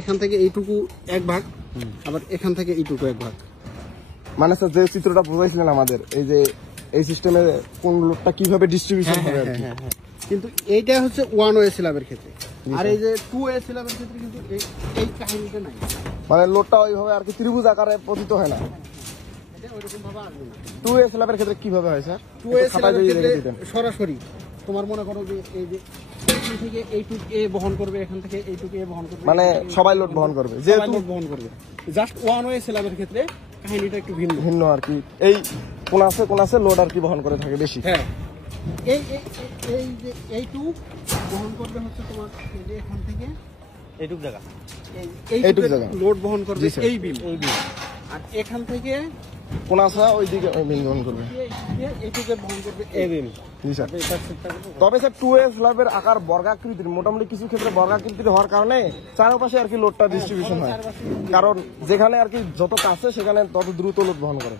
এখান থেকে এইটুকু এক ভাগ, আবার এখান থেকে এইটুকু এক ভাগ। মানে স্যার যে চিত্রটা বুঝাইছিলেন আমাদের, এই যে এই সিস্টেমে কোন লোডটা কিভাবে ডিস্ট্রিবিউশন হবে আর কি। কিন্তু এইটা হচ্ছে ওয়ান ওয়ে স্ল্যাবের ক্ষেত্রে, আর এই যে টু ওয়ে স্ল্যাবের ক্ষেত্রে কিন্তু এই কাহিনীটা নাই। মানে লোডটা ওইভাবে আর কি ত্রিভুজ আকারে পতিত হয় না, এটা ওইরকম ভাবে আসবে না। টু ওয়ে স্ল্যাবের ক্ষেত্রে কিভাবে হয় স্যার? টু ওয়ে স্ল্যাবের ক্ষেত্রে সরাসরি তোমার মনে করো যে এই যে এখান থেকে এইটুক এ বহন করবে, এখান থেকে এইটুক এ বহন করবে, মানে সবাই লোড বহন করবে, যেহেতু লোড বহন করবে। জাস্ট ওয়ান ওয়ে স্ল্যাবের ক্ষেত্রে কাহিনীটা একটু ভিন্ন ভিন্ন আর কি। এই কোন আছে লোড আর কি বহন করে থাকে বেশি। হ্যাঁ, এই এই যে এইটুক বহন করবে হচ্ছে তোমার এই যে এখান থেকে এইটুক জায়গা, এইটুক জায়গা লোড বহন করবে এই বিম, আর এখান থেকে কোন আছে ওইদিকে ওই বিম বহন করবে, এইটুকে বহন করবে এই বিম। জি স্যার। তবে স্যার টু ওয়ে স্ল্যাবের আকার বর্গাকৃতির, মোটামুটি কিছু ক্ষেত্রে বর্গাকৃতির হওয়ার কারণে চারপাশে আর কি লোডটা ডিস্ট্রিবিউশন হয়, কারণ যেখানে আর কি যত কাছে সেখানে তত দ্রুত লোড বহন করে।